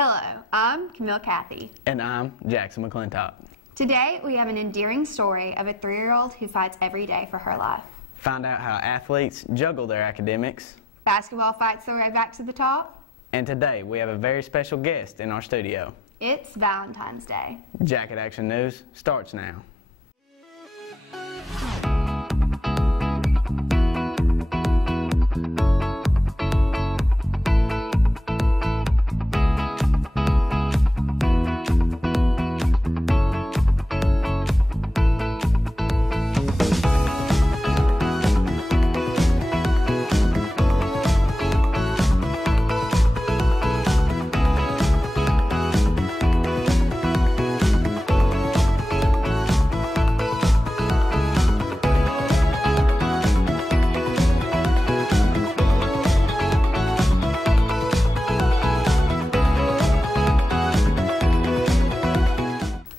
Hello, I'm Camille Cathey. And I'm Jackson McClintock. Today we have an endearing story of a 3-year-old who fights every day for her life. Find out how athletes juggle their academics. Basketball fights their way back to the top. And today we have a very special guest in our studio. It's Valentine's Day. Jacket Action News starts now.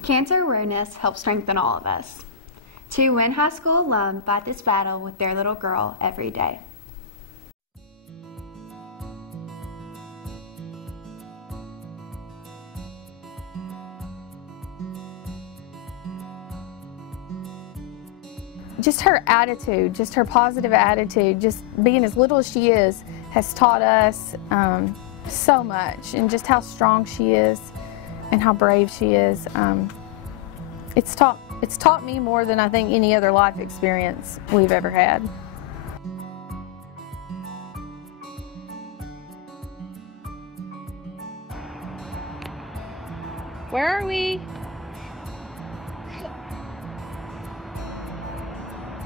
Cancer awareness helps strengthen all of us. 2 Wynn High School alum fight this battle with their little girl every day. Just her attitude, just her positive attitude, just being as little as she is, has taught us so much, and just how strong she is and how brave she is. It's taught me more than I think any other life experience we've ever had. Where are we?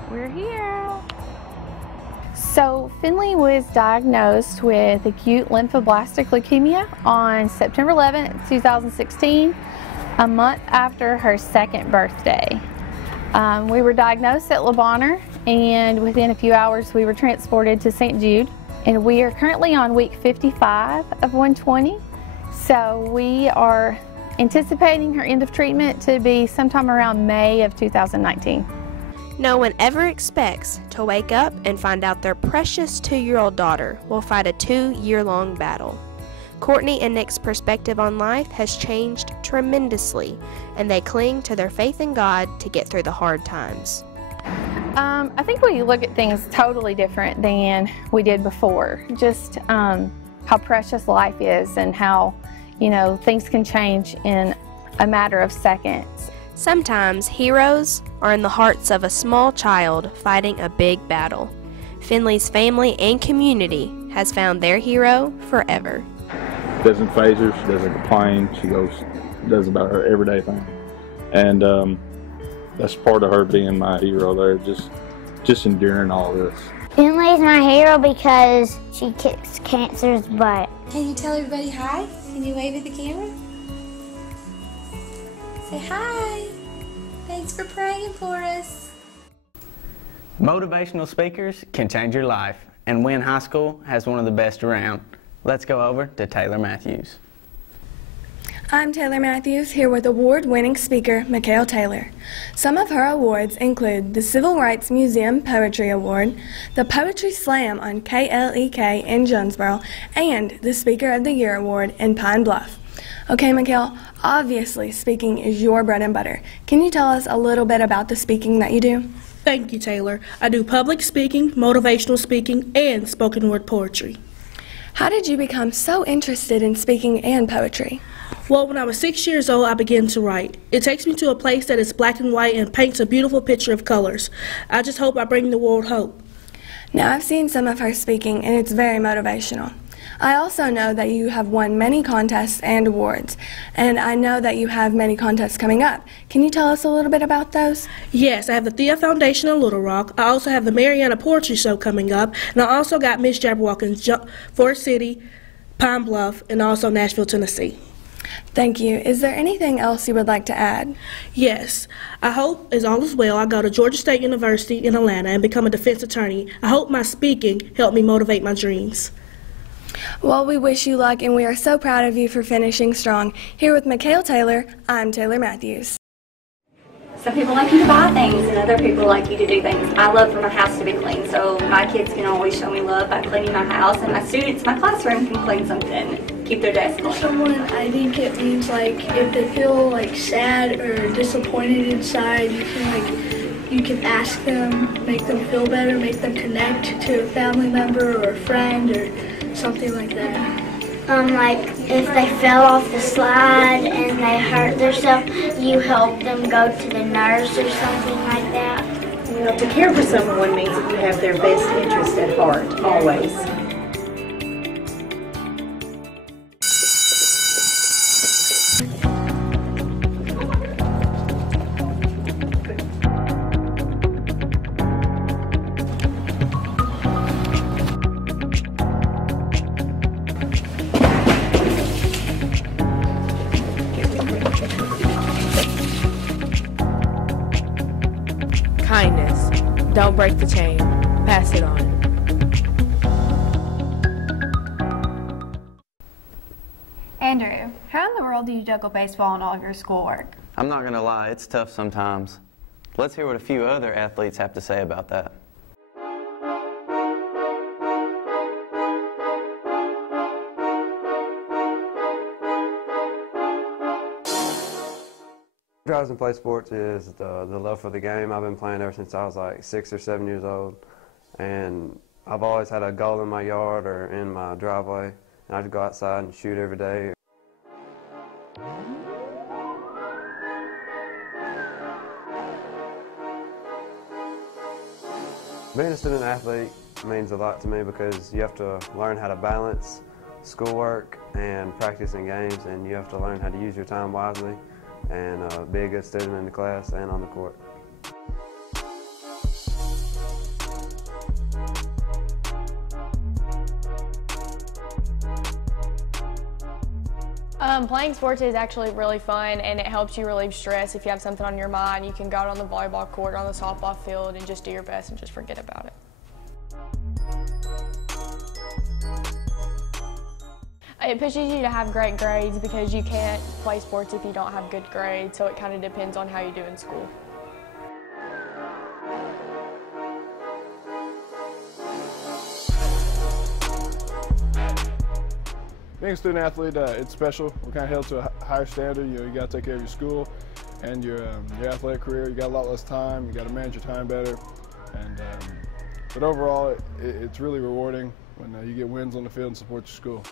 We're here. So Finley was diagnosed with acute lymphoblastic leukemia on September 11, 2016, a month after her 2nd birthday. We were diagnosed at Le Bonheur, and within a few hours we were transported to St. Jude. And we are currently on week 55 of 120, so we are anticipating her end of treatment to be sometime around May of 2019. No one ever expects to wake up and find out their precious 2-year-old daughter will fight a 2-year-long battle. Courtney and Nick's perspective on life has changed tremendously, and they cling to their faith in God to get through the hard times. I think we look at things totally different than we did before. Just how precious life is, and how, things can change in a matter of seconds. Sometimes heroes are in the hearts of a small child fighting a big battle. Finley's family and community has found their hero forever. Doesn't faze her, she doesn't complain, she does about her everyday thing. And that's part of her being my hero there, just enduring all this. Finley's my hero because she kicks cancer's butt. Can you tell everybody hi? Can you wave at the camera? Say hi. Thanks for praying for us. Motivational speakers can change your life, and Wynn High School has one of the best around. Let's go over to Taylor Matthews. I'm Taylor Matthews, here with award-winning speaker Mikhail Taylor. Some of her awards include the Civil Rights Museum Poetry Award, the Poetry Slam on KLEK in Jonesboro, and the Speaker of the Year Award in Pine Bluff. Okay, Mikhail, obviously speaking is your bread and butter. Can you tell us a little bit about the speaking that you do? Thank you, Taylor. I do public speaking, motivational speaking, and spoken word poetry. How did you become so interested in speaking and poetry? Well, when I was 6 years old, I began to write. It takes me to a place that is black and white and paints a beautiful picture of colors. I just hope I bring the world hope. Now, I've seen some of her speaking, and it's very motivational. I also know that you have won many contests and awards, and I know that you have many contests coming up. Can you tell us a little bit about those? Yes, I have the Thea Foundation in Little Rock. I also have the Mariana Poetry Show coming up, and I also got Miss Jabberwock in Forest City, Pine Bluff, and also Nashville, Tennessee. Thank you. Is there anything else you would like to add? Yes. I hope, as all is well, I go to Georgia State University in Atlanta and become a defense attorney. I hope my speaking helped me motivate my dreams. Well, we wish you luck, and we are so proud of you for finishing strong. Here with Mikhail Taylor, I'm Taylor Matthews. Some people like you to buy things and other people like you to do things. I love for my house to be clean, so my kids can always show me love by cleaning my house, and my students, my classroom can clean something, keep their desk clean. Someone, I think it means like if they feel like sad or disappointed inside, you can ask them, make them feel better, make them connect to a family member or a friend or something like that. Like if they fell off the slide and they hurt themselves, you help them go to the nurse or something like that. You know, to care for someone means that you have their best interest at heart, always. Kindness. Don't break the chain. Pass it on. Andrew, how in the world do you juggle baseball and all of your schoolwork? I'm not going to lie, it's tough sometimes. Let's hear what a few other athletes have to say about that. What drives me to play sports is the love for the game. I've been playing ever since I was like 6 or 7 years old, and I've always had a goal in my yard or in my driveway, and I just go outside and shoot every day. Being a student athlete means a lot to me because you have to learn how to balance schoolwork and practice in games, and you have to learn how to use your time wisely and be a good student in the class and on the court. Playing sports is actually really fun, and it helps you relieve stress. If you have something on your mind, you can go out on the volleyball court or on the softball field and just do your best and just forget about it. It pushes you to have great grades because you can't play sports if you don't have good grades, so it kind of depends on how you do in school. Being a student athlete, it's special. We're kind of held to a higher standard. You know, you got to take care of your school and your athletic career. You got a lot less time. You got to manage your time better. And but overall, it's really rewarding when you get wins on the field and support your school.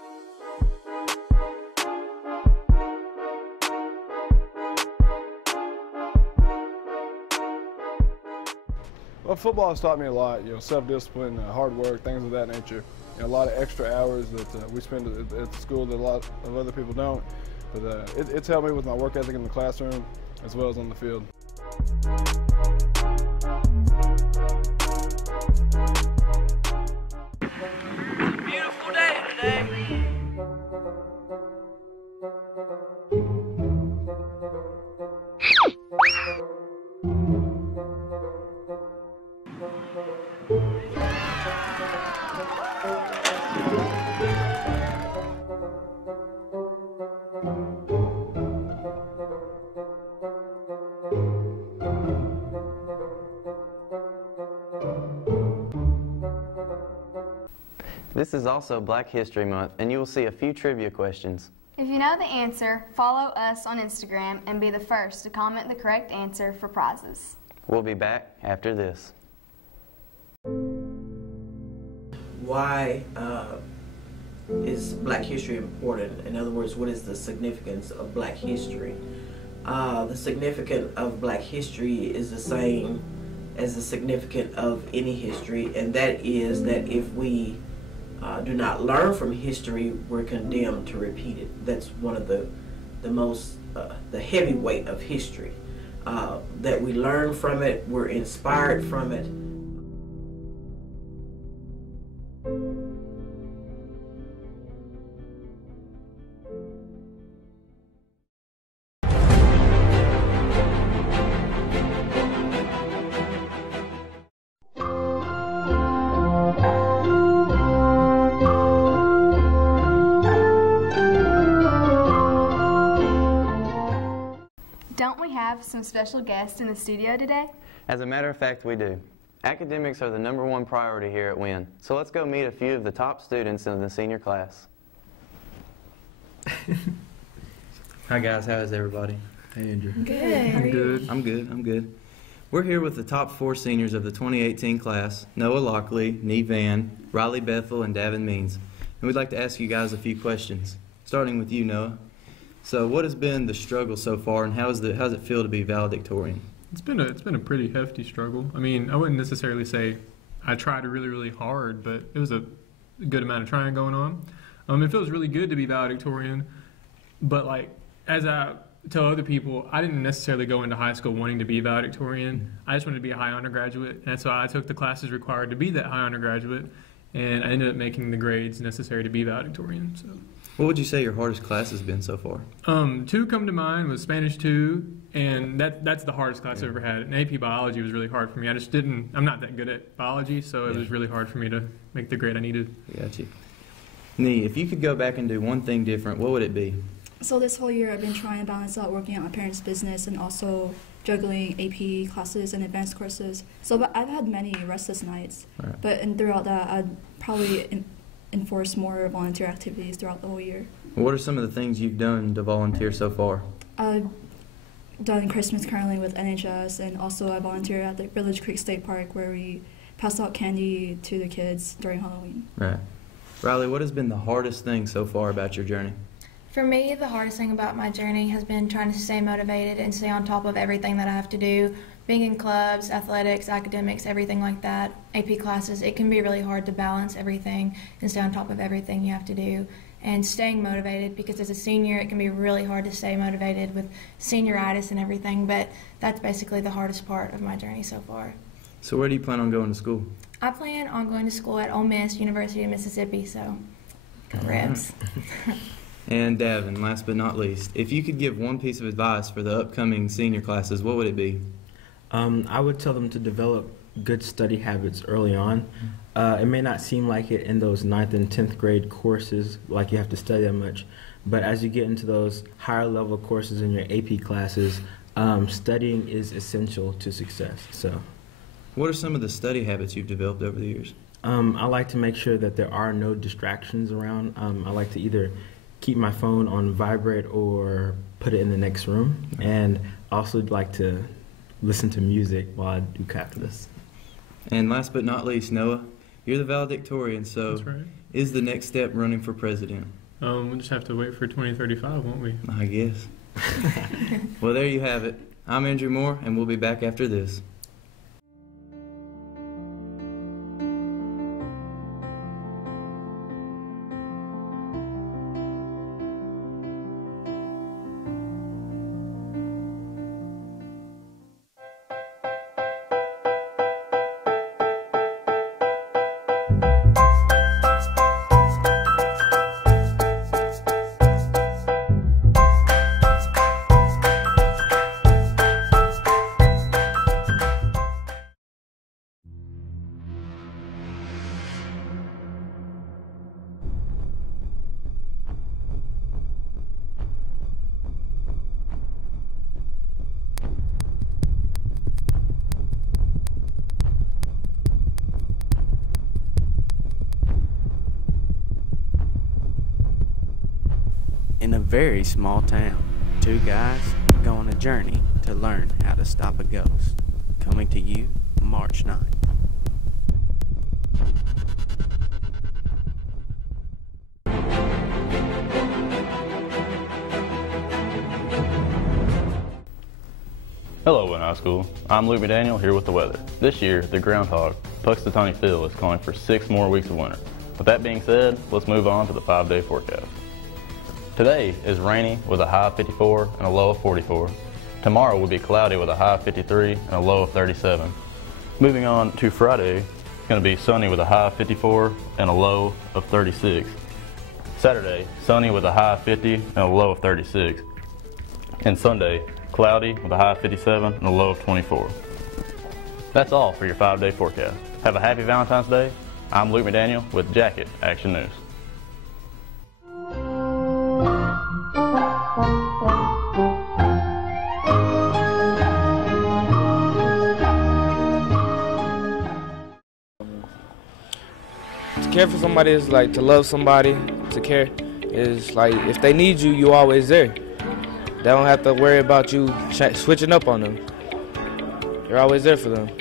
Well, football has taught me a lot. You know, self-discipline, hard work, things of that nature. You know, a lot of extra hours that we spend at the school that a lot of other people don't. But it's helped me with my work ethic in the classroom as well as on the field. It's a beautiful day today. This is also Black History Month, and you will see a few trivia questions. If you know the answer, follow us on Instagram and be the first to comment the correct answer for prizes. We'll be back after this. Why is Black history important? In other words, what is the significance of Black history? The significance of Black history is the same as the significance of any history, and that is that if we do not learn from history, we're condemned to repeat it. That's one of the heavy weight of history. That we learn from it, we're inspired from it. Don't we we have some special guests in the studio today? As a matter of fact, we do. Academics are the #1 priority here at WIN, so let's go meet a few of the top students in the senior class. Hi guys, how is everybody? Hey Andrew. Good. I'm good. We're here with the top 4 seniors of the 2018 class, Noah Lockley, Nee Van, Rayleigh Bethel, and Davin Means. And we'd like to ask you guys a few questions, starting with you, Noah. So what has been the struggle so far, and how's it feel to be valedictorian? It's been a pretty hefty struggle. I mean, I wouldn't necessarily say I tried really hard, but it was a good amount of trying going on. It feels really good to be valedictorian, but like as I tell other people, I didn't necessarily go into high school wanting to be valedictorian. I just wanted to be a high honor graduate, and so I took the classes required to be that high honor graduate, and I ended up making the grades necessary to be valedictorian. So. What would you say your hardest class has been so far? 2 come to mind was Spanish 2, and that's the hardest class I've ever had. And AP biology was really hard for me. I'm not that good at biology, so it was really hard for me to make the grade I needed. Got you. Nee, if you could go back and do one thing different, what would it be? So this whole year I've been trying to balance out working at my parents' business and also juggling AP classes and advanced courses. So I've had many restless nights, but throughout that I'd probably enforce more volunteer activities throughout the whole year. What are some of the things you've done to volunteer so far? I've done Christmas caroling with NHS, and also I volunteer at the Village Creek State Park where we pass out candy to the kids during Halloween. Right. Rayleigh, what has been the hardest thing so far about your journey? For me, the hardest thing about my journey has been trying to stay motivated and stay on top of everything that I have to do. Being in clubs, athletics, academics, everything like that, AP classes, it can be really hard to balance everything and stay on top of everything you have to do. And staying motivated, because as a senior, it can be really hard to stay motivated with senioritis and everything, but that's basically the hardest part of my journey so far. So where do you plan on going to school? I plan on going to school at Ole Miss, University of Mississippi, so go Rebs. And Davin, last but not least, if you could give one piece of advice for the upcoming senior classes, what would it be? I would tell them to develop good study habits early on. It may not seem like it in those 9th and 10th grade courses, like you have to study that much, but as you get into those higher level courses in your AP classes, studying is essential to success. So, what are some of the study habits you've developed over the years? I like to make sure that there are no distractions around. I like to either keep my phone on vibrate or put it in the next room, and also like to listen to music while I do calculus. And last but not least, Noah, you're the valedictorian, so That's right. Is the next step running for president? We'll just have to wait for 2035, won't we? I guess. Well, there you have it. I'm Andrew Mohr, and we'll be back after this. In a very small town, 2 guys go on a journey to learn how to stop a ghost. Coming to you March 9th. Hello, Wynn High School. I'm Luke McDaniel here with the weather. This year, the groundhog, Puxtatawny Phil, is calling for 6 more weeks of winter. With that being said, let's move on to the 5-day forecast. Today is rainy with a high of 54 and a low of 44. Tomorrow will be cloudy with a high of 53 and a low of 37. Moving on to Friday, it's going to be sunny with a high of 54 and a low of 36. Saturday, sunny with a high of 50 and a low of 36. And Sunday, cloudy with a high of 57 and a low of 24. That's all for your 5-day forecast. Have a happy Valentine's Day. I'm Luke McDaniel with Jacket Action News. care for somebody is like to love somebody. To care is like if they need you, you always there. They don't have to worry about you switching up on them. You're always there for them.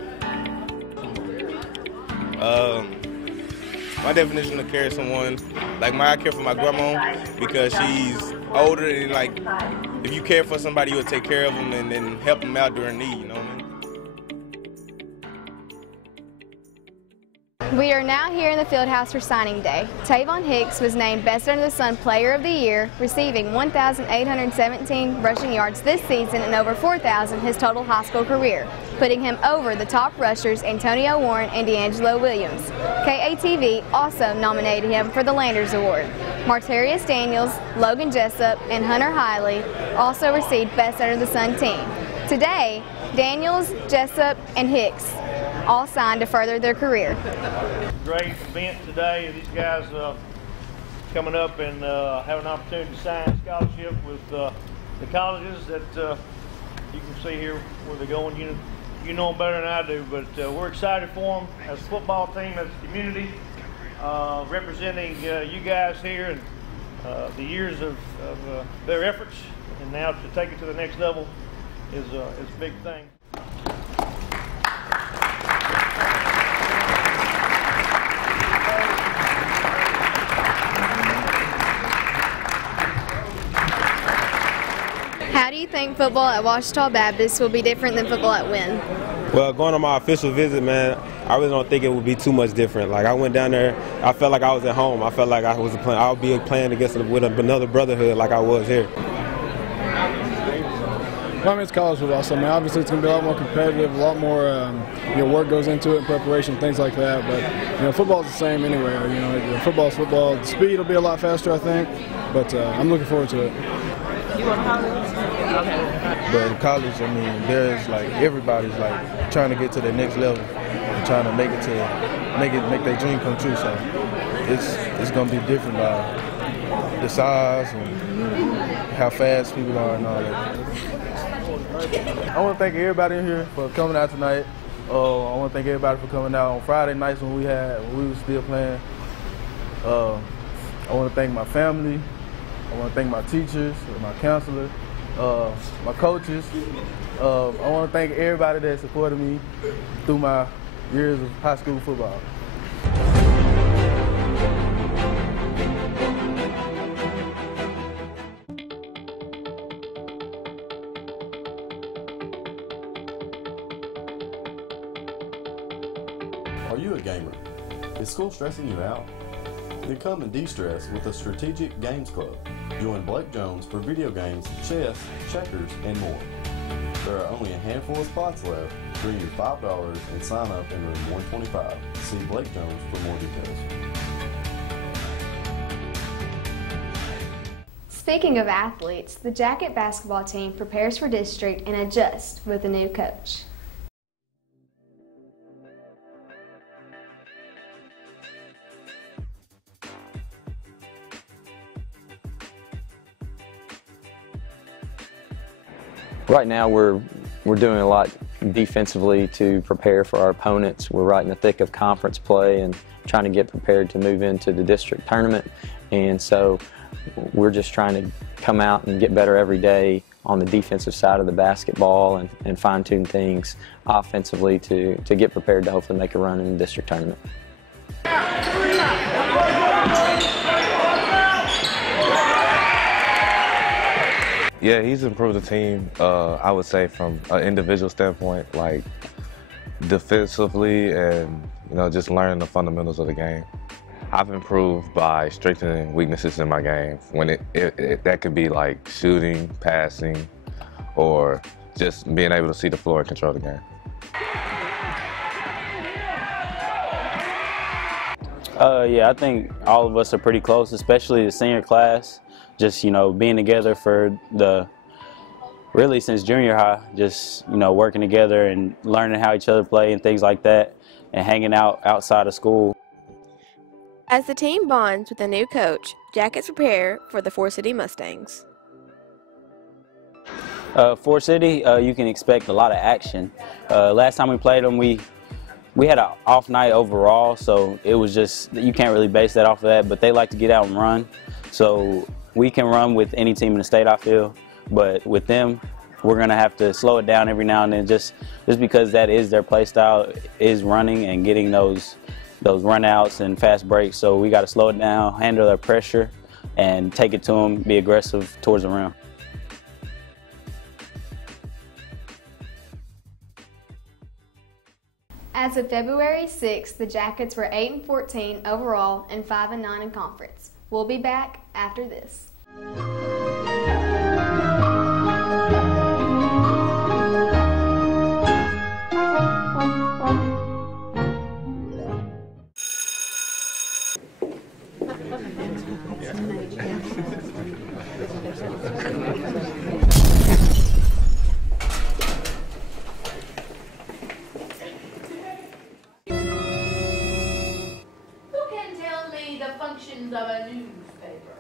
My definition of care is someone, like I care for my grandma because she's older and like if you care for somebody, you'll take care of them and then help them out during need, you know what I mean? We are now here in the Fieldhouse for signing day. Tavon Hicks was named Best Under the Sun Player of the Year, receiving 1,817 rushing yards this season and over 4,000 his total high school career, putting him over the top rushers Antonio Warren and D'Angelo Williams. KATV also nominated him for the Landers Award. Martarius Daniels, Logan Jessup, and Hunter Hiley also received Best Under the Sun team. Today, Daniels, Jessup, and Hicks all signed to further their career. Great event today. These guys coming up and have an opportunity to sign a scholarship with the colleges that you can see here where they're going. You know them better than I do, but we're excited for them as a football team, as a community, representing you guys here and the years of their efforts, and now to take it to the next level is a big thing. How do you think football at Ouachita Baptist will be different than football at Wynn? Well, going on my official visit, man, I really don't think it would be too much different. Like I went down there, I felt like I was at home. I felt like I was playing. I'll be playing against with another brotherhood like I was here. Well, I mean, it's college football, so I mean, obviously it's going to be a lot more competitive, a lot more work goes into it, preparation, things like that. But football's the same anywhere. Football's football. The speed will be a lot faster, I think. But I'm looking forward to it. You go to college? Okay. But in college, I mean, there's like everybody's like trying to get to the next level, and trying to make their dream come true. So it's going to be different by the size and how fast people are and all that. I want to thank everybody in here for coming out tonight. I want to thank everybody for coming out on Friday nights when we were still playing. I want to thank my family. I want to thank my teachers, my counselor, my coaches. I want to thank everybody that supported me through my years of high school football. Are you a gamer? Is school stressing you out? Then come and de-stress with the Strategic Games Club. Join Blake Jones for video games, chess, checkers, and more. There are only a handful of spots left. Bring your $5 and sign up in room 125. See Blake Jones for more details. Speaking of athletes, the Jacket basketball team prepares for district and adjusts with a new coach. Right now we're doing a lot defensively to prepare for our opponents. We're right in the thick of conference play and trying to get prepared to move into the district tournament. And so we're just trying to come out and get better every day on the defensive side of the basketball and fine-tune things offensively to get prepared to hopefully make a run in the district tournament. Yeah, he's improved the team, I would say, from an individual standpoint, like defensively and, just learning the fundamentals of the game. I've improved by strengthening weaknesses in my game. When that could be like shooting, passing, or just being able to see the floor and control the game. Yeah, I think all of us are pretty close, especially the senior class. Just, being together for really since junior high, just, working together and learning how each other play and things like that, and hanging out outside of school. As the team bonds with a new coach, Jackets prepare for the Fort City Mustangs. Fort City, you can expect a lot of action. Last time we played them, we we had an off night overall, so it was just, you can't really base that off of that, but they like to get out and run. So we can run with any team in the state, I feel, but with them, we're going to have to slow it down every now and then just because that is their play style, is running and getting those run outs and fast breaks. So we got to slow it down, handle their pressure, and take it to them, be aggressive towards the rim. As of February 6th, the Jackets were 8-14 overall and 5-9 in conference. We'll be back after this. Of a newspaper.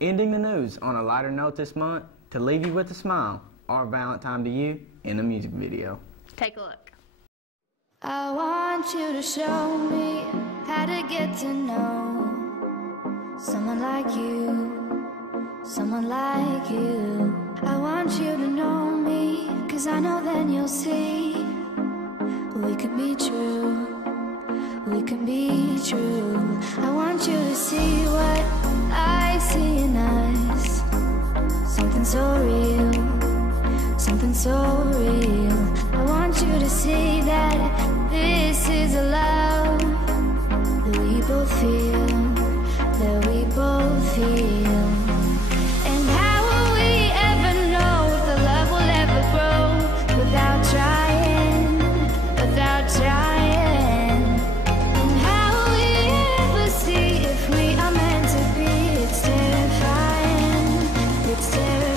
Ending the news on a lighter note this month, to leave you with a smile, our Valentine to you in a music video. Take a look. I want you to show me how to get to know someone like you, someone like you. I want you to know me, 'cause I know then you'll see we could be true, we can be true. I want you to see what I see in us, something so real, something so real. I want you to see that this is a love that we both feel, that we both feel. And how will we ever know if the love will ever grow without trying, without trying? And how will we ever see if we are meant to be? It's terrifying, it's terrifying.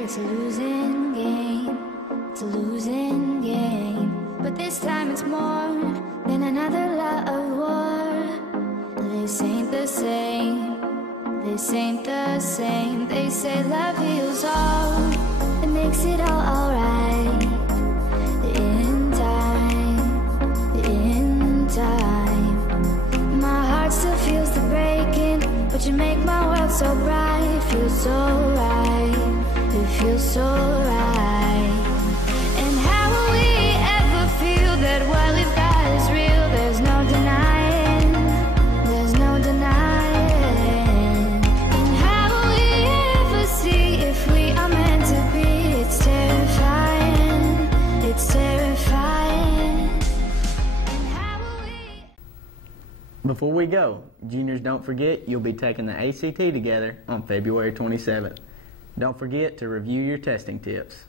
It's a losing game, it's a losing game. But this time it's more than another love war. This ain't the same, this ain't the same. They say love heals all, it makes it all alright. In time, in time. My heart still feels the breaking, but you make my world so bright. It feels so right. It feels so right. And how will we ever feel that what we've got is real? There's no denying, there's no denying. And how will we ever see if we are meant to be? It's terrifying, it's terrifying. And how will we... Before we go, juniors, don't forget you'll be taking the ACT together on February 27th. Don't forget to review your testing tips.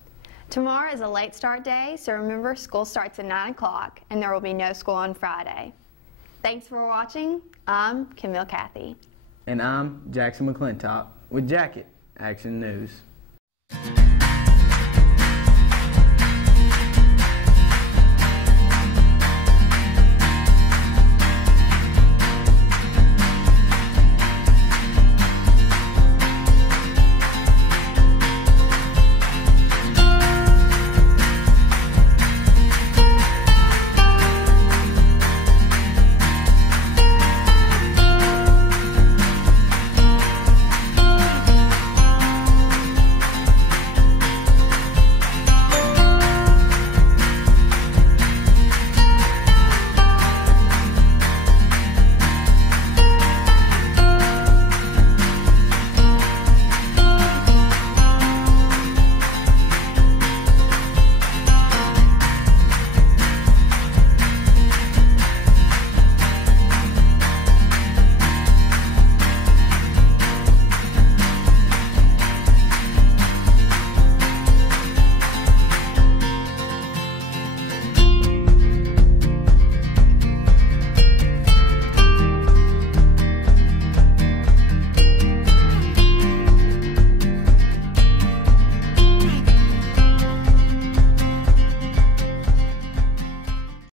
Tomorrow is a late start day, so remember school starts at 9 o'clock and there will be no school on Friday. Thanks for watching. I'm Camille Cathey. And I'm Jackson McClintock with Jacket Action News.